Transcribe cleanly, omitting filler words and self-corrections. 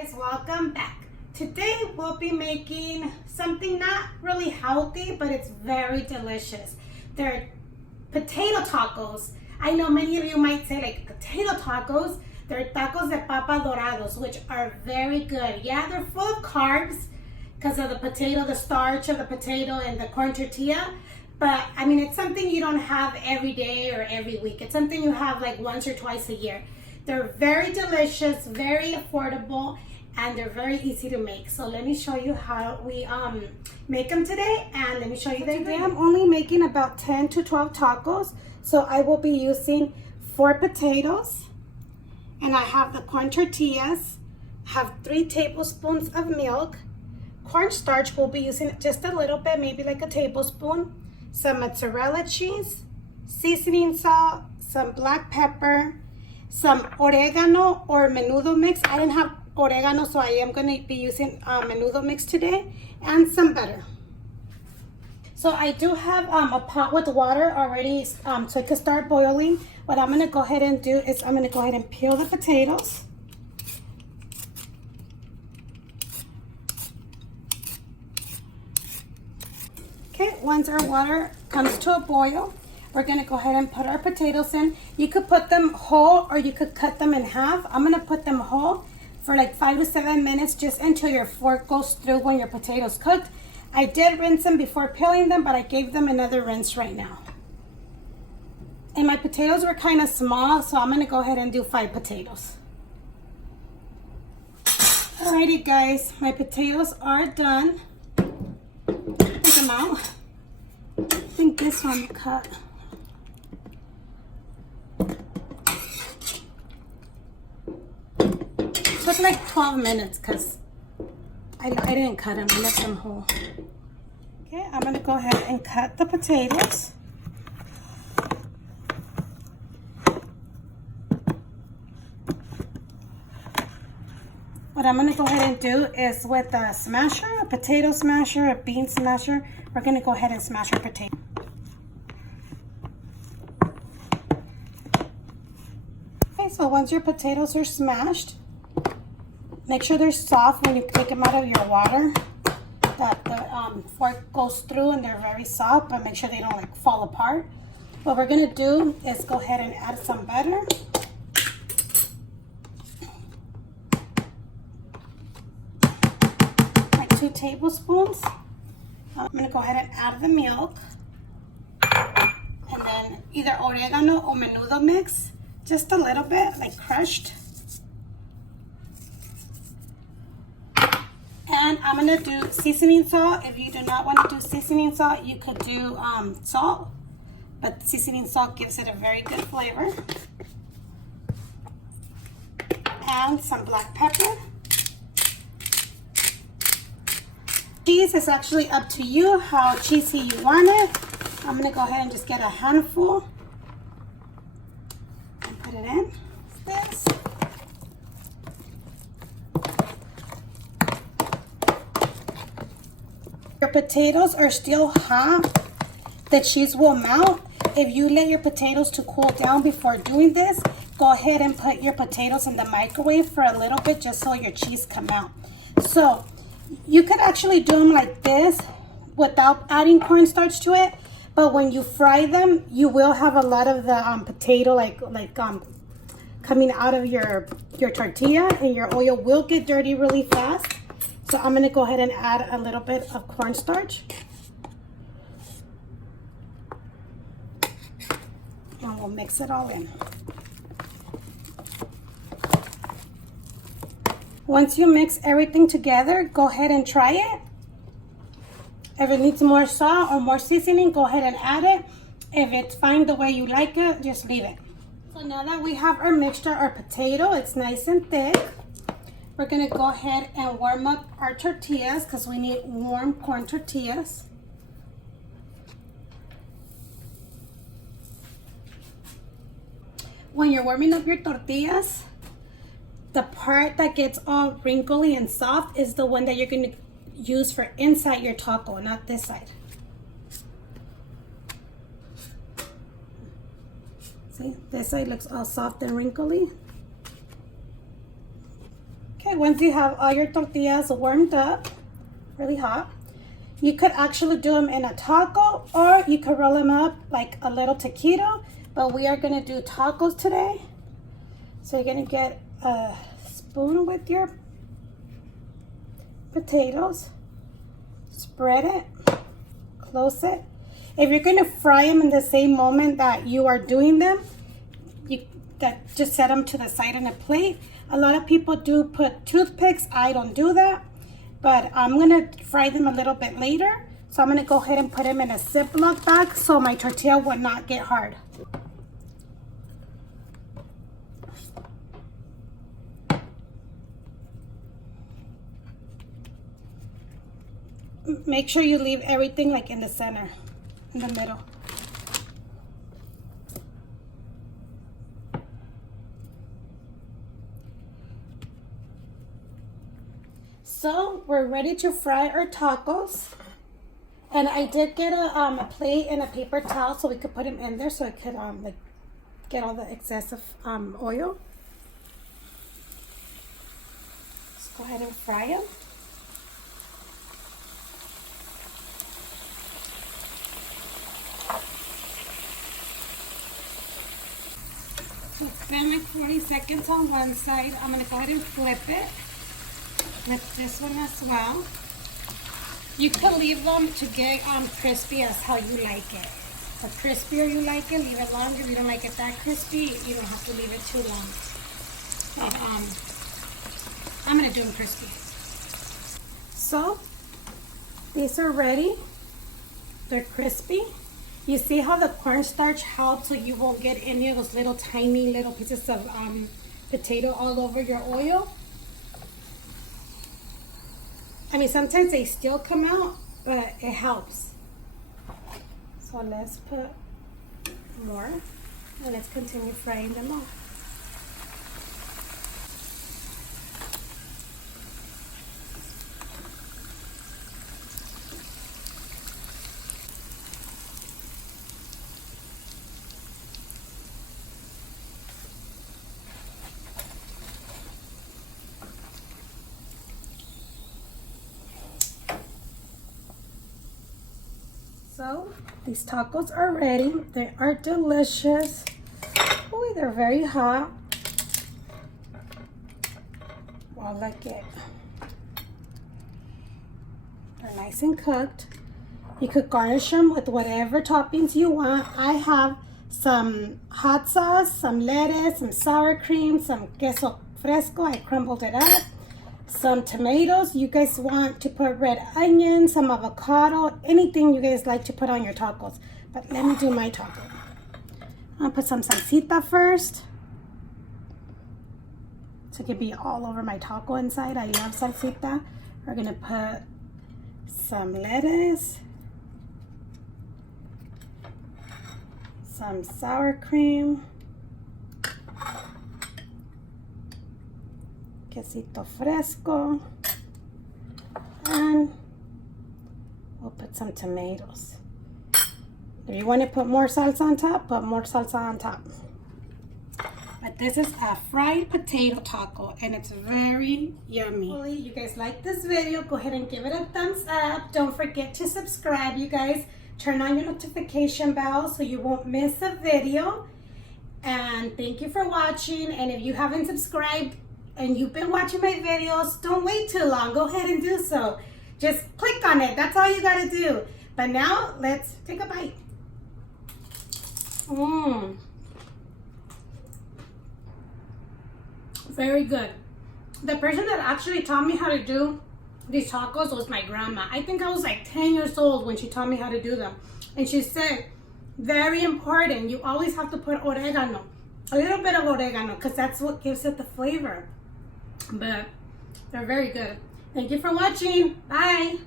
Guys, welcome back. Today we'll be making something not really healthy, but it's very delicious. They're potato tacos. I know many of you might say like potato tacos. They're tacos de papa Dorados, which are very good. Yeah, they're full of carbs because of the potato, the starch of the potato and the corn tortilla. But I mean, it's something you don't have every day or every week. It's something you have like once or twice a year. They're very delicious, very affordable, and they're very easy to make. So let me show you how we make them today, and let me show you the ingredients. I'm only making about 10 to 12 tacos, so I will be using 4 potatoes, and I have the corn tortillas, have 3 tablespoons of milk, cornstarch. We'll be using just a little bit, maybe like a tablespoon, some mozzarella cheese, seasoning salt, some black pepper, some oregano or menudo mix. I didn't have oregano, so I am going to be using menudo mix today, and some butter. So I do have a pot with water already, so it can start boiling. What I'm going to go ahead and do is I'm going to go ahead and peel the potatoes. Okay, once our water comes to a boil, we're gonna go ahead and put our potatoes in. You could put them whole or you could cut them in half. I'm gonna put them whole for like 5 to 7 minutes, just until your fork goes through when your potatoes cooked. I did rinse them before peeling them, but I gave them another rinse right now. And my potatoes were kind of small, so I'm gonna go ahead and do 5 potatoes. Alrighty guys, my potatoes are done. Take them out. I think this one cut. Took like 12 minutes because I didn't cut them, I left them whole. Okay, I'm gonna go ahead and cut the potatoes. What I'm gonna go ahead and do is with a smasher, a potato smasher, a bean smasher, we're gonna go ahead and smash our potato. Okay, so once your potatoes are smashed, make sure they're soft when you take them out of your water, that the fork goes through and they're very soft, but make sure they don't like fall apart. What we're gonna do is go ahead and add some butter. Like 2 tablespoons. I'm gonna go ahead and add the milk. And then either oregano or menudo mix, just a little bit, like crushed. And I'm gonna do seasoning salt. If you do not want to do seasoning salt, you could do salt, but seasoning salt gives it a very good flavor. And some black pepper. Cheese is actually up to you how cheesy you want it. I'm gonna go ahead and just get a handful and put it in. This. Your potatoes are still hot, the cheese will melt. If you let your potatoes to cool down before doing this, go ahead and put your potatoes in the microwave for a little bit just so your cheese can melt. So you could actually do them like this without adding cornstarch to it, but when you fry them, you will have a lot of the potato coming out of your tortilla, and your oil will get dirty really fast. So I'm gonna go ahead and add a little bit of cornstarch. And we'll mix it all in. Once you mix everything together, go ahead and try it. If it needs more salt or more seasoning, go ahead and add it. If it's fine the way you like it, just leave it. So now that we have our mixture, our potato, it's nice and thick. We're gonna go ahead and warm up our tortillas because we need warm corn tortillas. When you're warming up your tortillas, the part that gets all wrinkly and soft is the one that you're gonna use for inside your taco, not this side. See, this side looks all soft and wrinkly. Okay. Okay, once you have all your tortillas warmed up, really hot, you could actually do them in a taco, or you could roll them up like a little taquito, but we are gonna do tacos today. So you're gonna get a spoon with your potatoes, spread it, close it. If you're gonna fry them in the same moment that you are doing them, just set them to the side on a plate. A lot of people do put toothpicks. I don't do that, but I'm gonna fry them a little bit later. So I'm gonna go ahead and put them in a Ziploc bag so my tortilla will not get hard. Make sure you leave everything like in the center, in the middle. So we're ready to fry our tacos. And I did get a plate and a paper towel so we could put them in there so it could like get all the excessive oil. Let's go ahead and fry them. Spend like 40 seconds on one side. I'm going to go ahead and flip it. Flip this one as well. You can leave them to get crispy as how you like it. The crispier you like it, leave it longer. If you don't like it that crispy, you don't have to leave it too long. But, I'm going to do them crispy. So, these are ready. They're crispy. You see how the cornstarch helps so you won't get any of those little tiny little pieces of potato all over your oil? I mean, sometimes they still come out, but it helps. So let's put more and let's continue frying them up. So these tacos are ready. They are delicious. Oh, they're very hot. Well, look it. They're nice and cooked. You could garnish them with whatever toppings you want. I have some hot sauce, some lettuce, some sour cream, some queso fresco. I crumbled it up. Some tomatoes. You guys want to put red onion, some avocado, anything you guys like to put on your tacos. But let me do my taco. I'll put some salsita first, so it can be all over my taco inside. I love salsita. We're gonna put some lettuce, some sour cream, quesito fresco, and we'll put some tomatoes. If you want to put more salsa on top, put more salsa on top. But this is a fried potato taco and it's very yummy. Hopefully you guys like this video. Go ahead and give it a thumbs up. Don't forget to subscribe, you guys. Turn on your notification bell so you won't miss a video. And thank you for watching. And if you haven't subscribed and you've been watching my videos, don't wait too long. Go ahead and do so. Just click on it. That's all you gotta do. But now, let's take a bite. Very good. The person that actually taught me how to do these tacos was my grandma. I think I was like 10 years old when she taught me how to do them. And she said, very important, you always have to put oregano. A little bit of oregano, because that's what gives it the flavor. But they're very good. Thank you for watching. Bye.